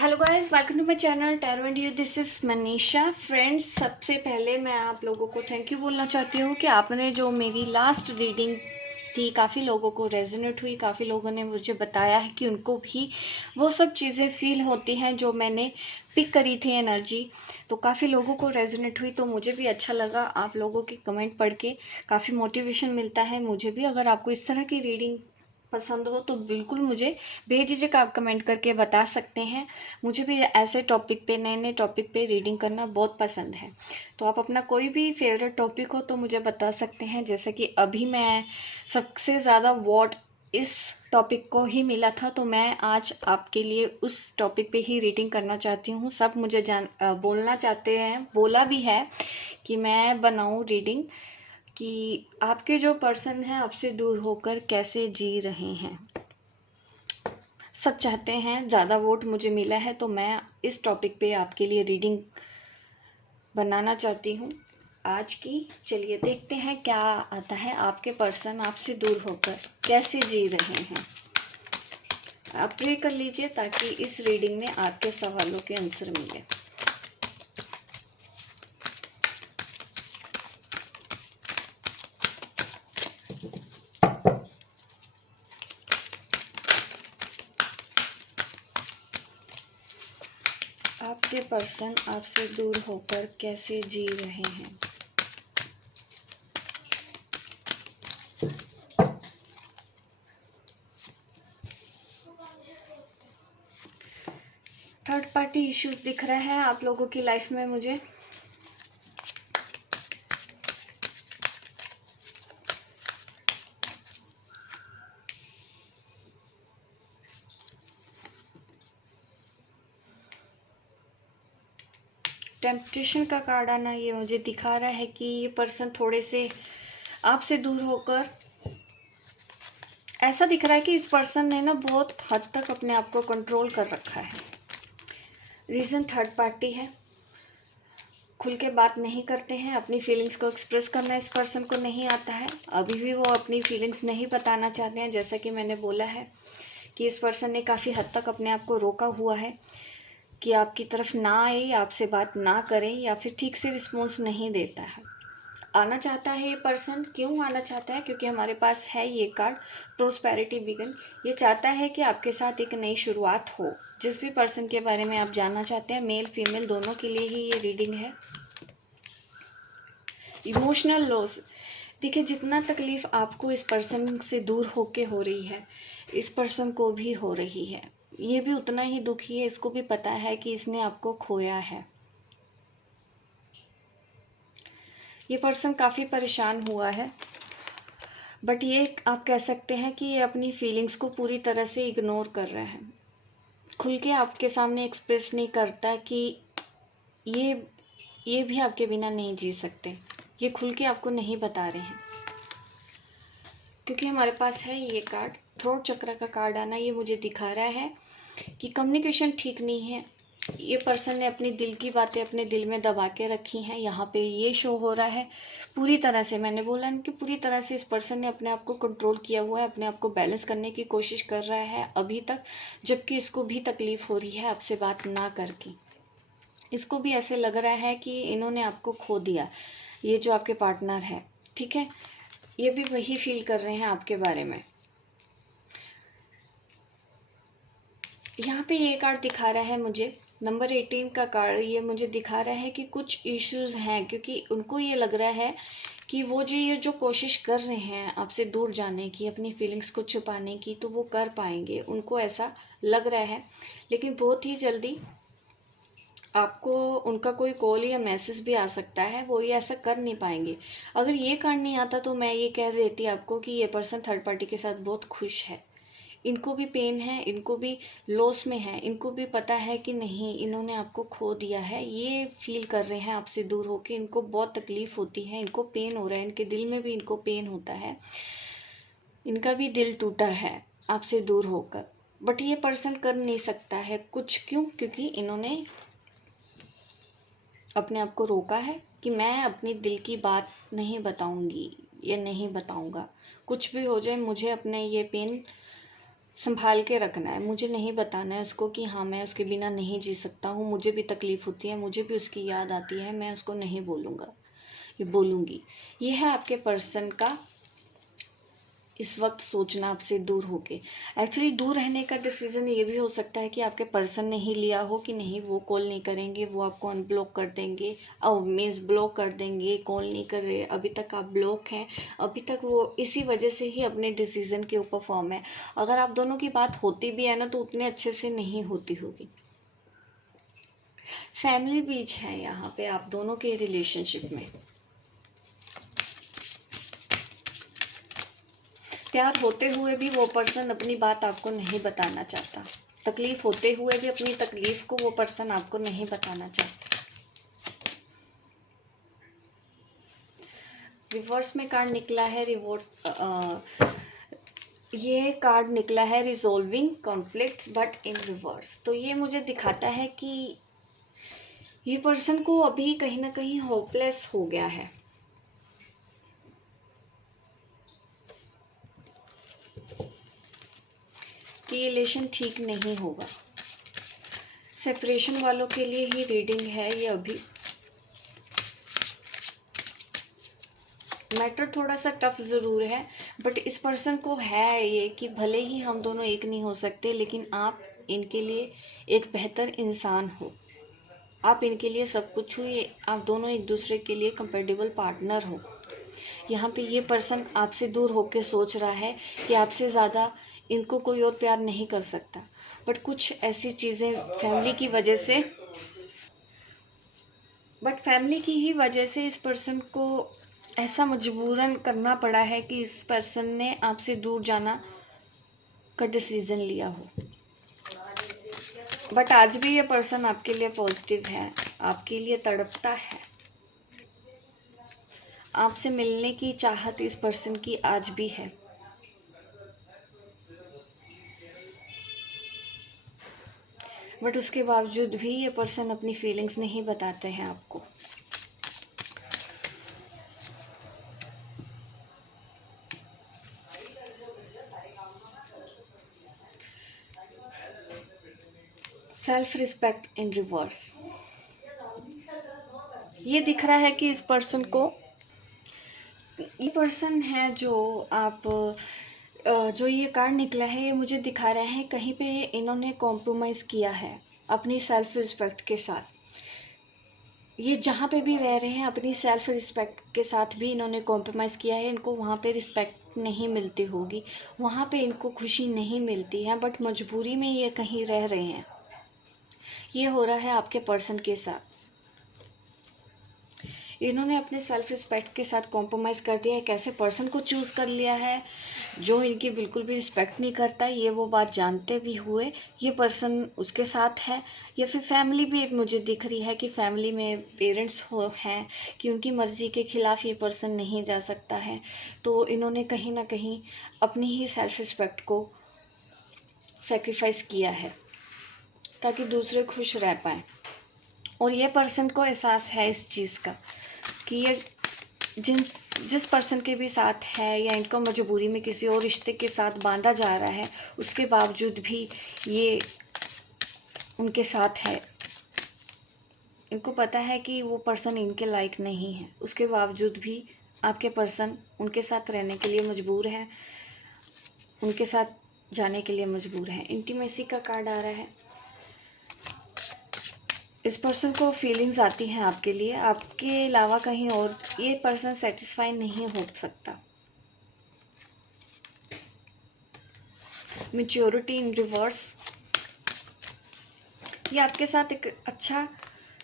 Hello guys, welcome to my channel tarot and you. This is Manisha. Friends, सबसे पहले मैं आप लोगों को थैंक यू बोलना चाहती हूँ कि आपने जो मेरी लास्ट रीडिंग थी, काफ़ी लोगों को रेजोनेट हुई। काफ़ी लोगों ने मुझे बताया है कि उनको भी वो सब चीज़ें फील होती हैं जो मैंने पिक करी थी एनर्जी। तो काफ़ी लोगों को रेजोनेट हुई, तो मुझे भी अच्छा लगा आप लोगों के कमेंट पढ़ के। काफ़ी मोटिवेशन मिलता है मुझे भी। अगर आपको इस तरह की रीडिंग पसंद हो तो बिल्कुल मुझे बेझिझक आप कमेंट करके बता सकते हैं। मुझे भी ऐसे टॉपिक पे, नए नए टॉपिक पे रीडिंग करना बहुत पसंद है। तो आप अपना कोई भी फेवरेट टॉपिक हो तो मुझे बता सकते हैं। जैसे कि अभी मैं सबसे ज़्यादा वॉट इस टॉपिक को ही मिला था, तो मैं आज आपके लिए उस टॉपिक पे ही रीडिंग करना चाहती हूँ। सब मुझे बोलना चाहते हैं, बोला भी है कि मैं बनाऊँ रीडिंग कि आपके जो पर्सन हैं आपसे दूर होकर कैसे जी रहे हैं। सब चाहते हैं, ज़्यादा वोट मुझे मिला है तो मैं इस टॉपिक पे आपके लिए रीडिंग बनाना चाहती हूँ आज की। चलिए देखते हैं क्या आता है। आपके पर्सन आपसे दूर होकर कैसे जी रहे हैं। आप प्रे कर लीजिए ताकि इस रीडिंग में आपके सवालों के आंसर मिले। आपके पर्सन आपसे दूर होकर कैसे जी रहे हैं। थर्ड पार्टी इश्यूज दिख रहा है आप लोगों की लाइफ में मुझे। टेम्पटेशन का कार्ड आना ये मुझे दिखा रहा है कि ये पर्सन थोड़े से आपसे दूर होकर, ऐसा दिख रहा है कि इस पर्सन ने ना बहुत हद तक अपने आप को कंट्रोल कर रखा है। रीज़न थर्ड पार्टी है। खुल के बात नहीं करते हैं, अपनी फीलिंग्स को एक्सप्रेस करना इस पर्सन को नहीं आता है। अभी भी वो अपनी फीलिंग्स नहीं बताना चाहते हैं। जैसा कि मैंने बोला है कि इस पर्सन ने काफ़ी हद तक अपने आप को रोका हुआ है कि आपकी तरफ ना आए, आपसे बात ना करें, या फिर ठीक से रिस्पॉन्स नहीं देता है। आना चाहता है ये पर्सन। क्यों आना चाहता है? क्योंकि हमारे पास है ये कार्ड प्रोस्पेरिटी बिगन। ये चाहता है कि आपके साथ एक नई शुरुआत हो। जिस भी पर्सन के बारे में आप जानना चाहते हैं, मेल फीमेल दोनों के लिए ही ये रीडिंग है। Emotional loss. देखिए, जितना तकलीफ आपको इस पर्सन से दूर होके हो रही है, इस पर्सन को भी हो रही है। ये भी उतना ही दुखी है। इसको भी पता है कि इसने आपको खोया है। ये पर्सन काफ़ी परेशान हुआ है, बट ये आप कह सकते हैं कि ये अपनी फीलिंग्स को पूरी तरह से इग्नोर कर रहा है। खुल के आपके सामने एक्सप्रेस नहीं करता कि ये ये भी आपके बिना नहीं जी सकते। ये खुल के आपको नहीं बता रहे हैं, क्योंकि हमारे पास है ये कार्ड थ्रोट चक्र का कार्ड आना। ये मुझे दिखा रहा है कि कम्युनिकेशन ठीक नहीं है। ये पर्सन ने अपनी दिल की बातें अपने दिल में दबा के रखी हैं। यहाँ पे ये शो हो रहा है पूरी तरह से। मैंने बोला ना कि पूरी तरह से इस पर्सन ने अपने आप को कंट्रोल किया हुआ है, अपने आप को बैलेंस करने की कोशिश कर रहा है अभी तक, जबकि इसको भी तकलीफ हो रही है आपसे बात ना करके। इसको भी ऐसे लग रहा है कि इन्होंने आपको खो दिया। ये जो आपके पार्टनर है, ठीक है, ये भी वही फील कर रहे हैं आपके बारे में। यहाँ पे ये कार्ड दिखा रहा है मुझे नंबर 18 का कार्ड। ये मुझे दिखा रहा है कि कुछ इश्यूज हैं, क्योंकि उनको ये लग रहा है कि वो जो ये जो कोशिश कर रहे हैं आपसे दूर जाने की, अपनी फीलिंग्स को छुपाने की, तो वो कर पाएंगे, उनको ऐसा लग रहा है। लेकिन बहुत ही जल्दी आपको उनका कोई कॉल या मैसेज भी आ सकता है। वो ये ऐसा कर नहीं पाएंगे। अगर ये कार्ड नहीं आता तो मैं ये कह देती आपको कि ये पर्सन थर्ड पार्टी के साथ बहुत खुश है। इनको भी पेन है, इनको भी लॉस में है, इनको भी पता है कि नहीं, इन्होंने आपको खो दिया है। ये फील कर रहे हैं आपसे दूर होके। इनको बहुत तकलीफ होती है, इनको पेन हो रहा है, इनके दिल में भी इनको पेन होता है। इनका भी दिल टूटा है आपसे दूर होकर, बट ये पर्सन कर नहीं सकता है कुछ। क्यों? क्योंकि इन्होंने अपने आप को रोका है कि मैं अपनी दिल की बात नहीं बताऊंगी या नहीं बताऊंगा। कुछ भी हो जाए, मुझे अपने ये पेन संभाल के रखना है। मुझे नहीं बताना है उसको कि हाँ मैं उसके बिना नहीं जी सकता हूँ, मुझे भी तकलीफ़ होती है, मुझे भी उसकी याद आती है, मैं उसको नहीं बोलूँगा, ये बोलूँगी। ये है आपके पर्सन का इस वक्त सोचना आपसे दूर होके। एक्चुअली दूर रहने का डिसीज़न ये भी हो सकता है कि आपके पर्सन ने ही लिया हो कि नहीं वो कॉल नहीं करेंगे, वो आपको अनब्लॉक कर देंगे, और मीन्स ब्लॉक कर देंगे, कॉल नहीं कर रहे, अभी तक आप ब्लॉक हैं, अभी तक वो इसी वजह से ही अपने डिसीज़न के ऊपर फॉर्म है। अगर आप दोनों की बात होती भी है ना तो उतने अच्छे से नहीं होती होगी। फैमिली बीच है यहाँ पे आप दोनों के रिलेशनशिप में। प्यार होते हुए भी वो पर्सन अपनी बात आपको नहीं बताना चाहता। तकलीफ होते हुए भी अपनी तकलीफ को वो पर्सन आपको नहीं बताना चाहता। रिवर्स में कार्ड निकला है ये कार्ड निकला है resolving conflicts but in reverse. तो ये मुझे दिखाता है कि ये पर्सन को अभी कहीं ना कहीं होपलेस हो गया है। कि ये रिलेशन ठीक नहीं होगा। सेपरेशन वालों के लिए ही रीडिंग है ये। अभी मैटर थोड़ा सा टफ ज़रूर है, बट इस पर्सन को है ये कि भले ही हम दोनों एक नहीं हो सकते, लेकिन आप इनके लिए एक बेहतर इंसान हो, आप इनके लिए सब कुछ हो, ये आप दोनों एक दूसरे के लिए कंपेटेबल पार्टनर हो। यहाँ पे ये पर्सन आपसे दूर होकर सोच रहा है कि आपसे ज़्यादा इनको कोई और प्यार नहीं कर सकता, बट कुछ ऐसी चीज़ें फैमिली की ही वजह से इस पर्सन को ऐसा मजबूरन करना पड़ा है कि इस पर्सन ने आपसे दूर जाना का डिसीज़न लिया हो। बट आज भी ये पर्सन आपके लिए पॉजिटिव है, आपके लिए तड़पता है। आपसे मिलने की चाहत इस पर्सन की आज भी है। बट उसके बावजूद भी ये पर्सन अपनी फीलिंग्स नहीं बताते हैं आपको। Self respect in reverse. ये दिख रहा है कि इस पर्सन को, ये पर्सन है जो आप जो ये कार्ड निकला है ये मुझे दिखा रहे हैं कहीं पे इन्होंने कॉम्प्रोमाइज़ किया है अपनी सेल्फ रिस्पेक्ट के साथ। ये जहाँ पे भी रह रहे हैं अपनी सेल्फ रिस्पेक्ट के साथ भी इन्होंने कॉम्प्रोमाइज़ किया है। इनको वहाँ पे रिस्पेक्ट नहीं मिलती होगी, वहाँ पे इनको खुशी नहीं मिलती है, बट मजबूरी में ये कहीं रह रहे हैं। ये हो रहा है आपके पर्सन के साथ। इन्होंने अपने सेल्फ रिस्पेक्ट के साथ कॉम्प्रोमाइज़ कर दिया है। एक ऐसे पर्सन को चूज़ कर लिया है जो इनकी बिल्कुल भी रिस्पेक्ट नहीं करता। ये वो बात जानते भी हुए ये पर्सन उसके साथ है। या फिर फैमिली भी एक मुझे दिख रही है कि फैमिली में पेरेंट्स हैं कि उनकी मर्ज़ी के ख़िलाफ़ ये पर्सन नहीं जा सकता है। तो इन्होंने कहीं ना कहीं अपनी ही सेल्फ रिस्पेक्ट को सेक्रीफाइस किया है ताकि दूसरे खुश रह पाएँ। और ये पर्सन को एहसास है इस चीज़ का कि ये जिस पर्सन के भी साथ है या इनको मजबूरी में किसी और रिश्ते के साथ बांधा जा रहा है, उसके बावजूद भी ये उनके साथ है। इनको पता है कि वो पर्सन इनके लायक नहीं है, उसके बावजूद भी आपके पर्सन उनके साथ रहने के लिए मजबूर है, उनके साथ जाने के लिए मजबूर है। इंटीमेसी का कार्ड आ रहा है। इस पर्सन को फीलिंग्स आती हैं आपके लिए, आपके अलावा कहीं और ये पर्सन सेटिस्फाई नहीं हो सकता। मैच्योरिटी इन रिवर्स। ये आपके साथ एक अच्छा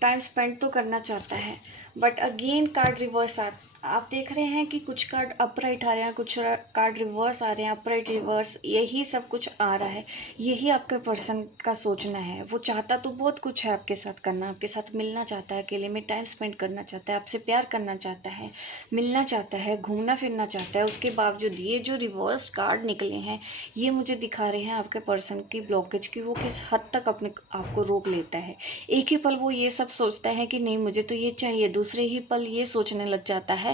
टाइम स्पेंड तो करना चाहता है, बट अगेन कार्ड रिवर्स आप देख रहे हैं कि कुछ कार्ड अपराइट आ रहे हैं, कुछ कार्ड रिवर्स आ रहे हैं, अपराइट रिवर्स, यही सब कुछ आ रहा है। यही आपके पर्सन का सोचना है। वो चाहता तो बहुत कुछ है आपके साथ करना, आपके साथ मिलना चाहता है, अकेले में टाइम स्पेंड करना चाहता है, आपसे प्यार करना चाहता है, मिलना चाहता है, घूमना फिरना चाहता है। उसके बावजूद ये जो रिवर्स कार्ड निकले हैं ये मुझे दिखा रहे हैं आपके पर्सन की ब्लॉकेज की वो किस हद तक अपने आपको रोक लेता है। एक ही पल वो ये सब सोचता है कि नहीं मुझे तो ये चाहिए, दूसरे ही पल ये सोचने लग जाता है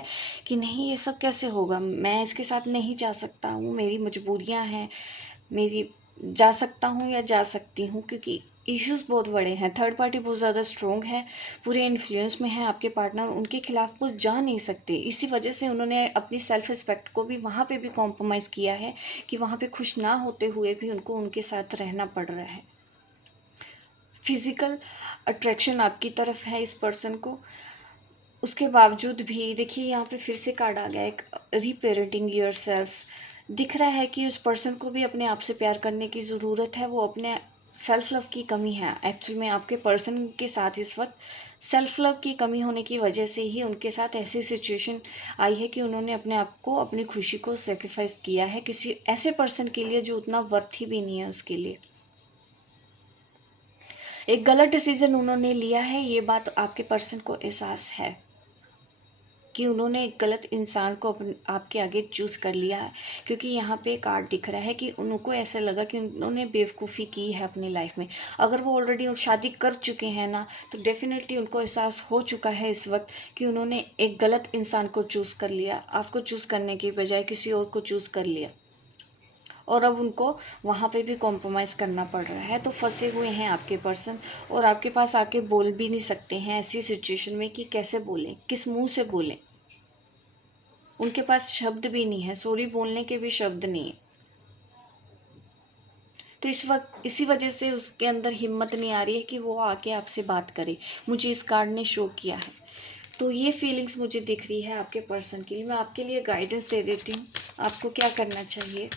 कि नहीं ये सब कैसे होगा, मैं इसके साथ नहीं जा सकता हूँ, मेरी मजबूरियाँ हैं, मेरी जा सकता हूँ या जा सकती हूँ, क्योंकि इश्यूज बहुत बड़े हैं, थर्ड पार्टी बहुत ज़्यादा स्ट्रॉन्ग है, पूरे इन्फ्लुएंस में है आपके पार्टनर, उनके खिलाफ वो जा नहीं सकते। इसी वजह से उन्होंने अपनी सेल्फ रिस्पेक्ट को भी वहाँ पे भी कॉम्प्रोमाइज़ किया है कि वहाँ पे खुश ना होते हुए भी उनको उनके साथ रहना पड़ रहा है। फिजिकल अट्रैक्शन आपकी तरफ है इस पर्सन को, उसके बावजूद भी देखिए यहाँ पे फिर से कार्ड आ गया एक रीपेरेंटिंग योरसेल्फ। दिख रहा है कि उस पर्सन को भी अपने आप से प्यार करने की ज़रूरत है, वो अपने सेल्फ लव की कमी है एक्चुअल में आपके पर्सन के साथ इस वक्त। सेल्फ लव की कमी होने की वजह से ही उनके साथ ऐसी सिचुएशन आई है कि उन्होंने अपने आप को, अपनी खुशी को सेक्रीफाइस किया है किसी ऐसे पर्सन के लिए जो उतना वर्थी भी नहीं है उसके लिए। एक गलत डिसीजन उन्होंने लिया है, ये बात आपके पर्सन को एहसास है कि उन्होंने एक गलत इंसान को आपके आगे चूज़ कर लिया है, क्योंकि यहाँ पे कार्ड दिख रहा है कि उनको ऐसा लगा कि उन्होंने बेवकूफ़ी की है अपनी लाइफ में। अगर वो ऑलरेडी शादी कर चुके हैं ना, तो डेफिनेटली उनको एहसास हो चुका है इस वक्त कि उन्होंने एक गलत इंसान को चूज़ कर लिया, आपको चूज़ करने की बजाय किसी और को चूज़ कर लिया, और अब उनको वहाँ पे भी कॉम्प्रोमाइज़ करना पड़ रहा है। तो फंसे हुए हैं आपके पर्सन, और आपके पास आके बोल भी नहीं सकते हैं ऐसी सिचुएशन में कि कैसे बोलें, किस मुंह से बोलें। उनके पास शब्द भी नहीं है, सॉरी बोलने के भी शब्द नहीं है। तो इस वक्त इसी वजह से उसके अंदर हिम्मत नहीं आ रही है कि वो आके आपसे बात करे, मुझे इस कार्ड ने शो किया है। तो ये फीलिंग्स मुझे दिख रही है आपके पर्सन के लिए। मैं आपके लिए गाइडेंस दे देती हूँ, आपको क्या करना चाहिए।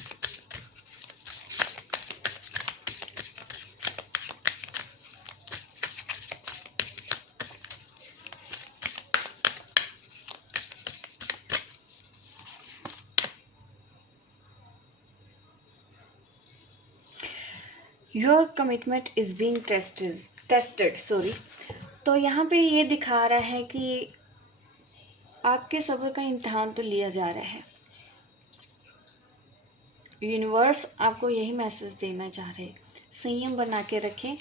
Your commitment is being tested sorry. तो यहाँ पे ये दिखा रहा है कि आपके सब्र का इम्तिहान तो लिया जा रहा है। यूनिवर्स आपको यही मैसेज देना चाह रहे हैं, संयम बना के रखें,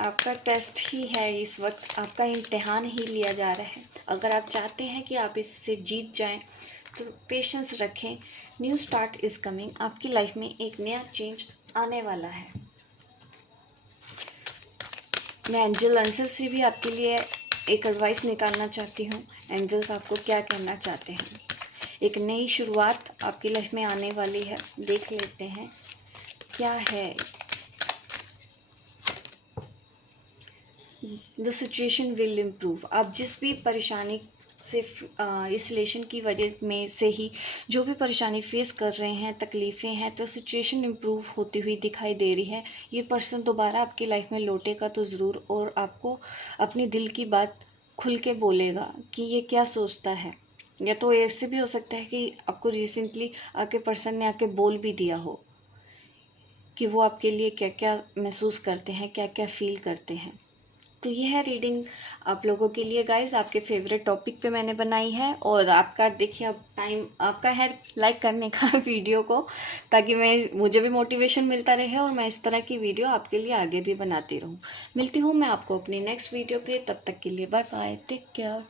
आपका टेस्ट ही है इस वक्त, आपका इम्तिहान ही लिया जा रहा है। अगर आप चाहते हैं कि आप इससे जीत जाएं तो पेशेंस रखें। न्यू स्टार्ट इज़ कमिंग, आपकी लाइफ में एक नया चेंज आने वाला है। मैं एंजल आंसर से भी आपके लिए एक एडवाइस निकालना चाहती हूँ, एंजल्स आपको क्या कहना चाहते हैं। एक नई शुरुआत आपकी लाइफ में आने वाली है, देख लेते हैं क्या है। द सिचुएशन विल इम्प्रूव, आप जिस भी परेशानी से इस रिलेशन की वजह में से ही जो भी परेशानी फेस कर रहे हैं, तकलीफ़ें हैं, तो सिचुएशन इम्प्रूव होती हुई दिखाई दे रही है। ये पर्सन दोबारा आपकी लाइफ में लौटेगा तो ज़रूर, और आपको अपनी दिल की बात खुल के बोलेगा कि ये क्या सोचता है। या तो ऐसे भी हो सकता है कि आपको रिसेंटली आपके पर्सन ने आके बोल भी दिया हो कि वो आपके लिए क्या क्या महसूस करते हैं, क्या क्या फील करते हैं। तो ये है रीडिंग आप लोगों के लिए गाइस, आपके फेवरेट टॉपिक पे मैंने बनाई है। और आपका देखिए अब टाइम आपका है लाइक करने का वीडियो को, ताकि मुझे भी मोटिवेशन मिलता रहे और मैं इस तरह की वीडियो आपके लिए आगे भी बनाती रहूँ। मिलती हूँ मैं आपको अपनी नेक्स्ट वीडियो पे, तब तक के लिए बाय बाय, टेक केयर।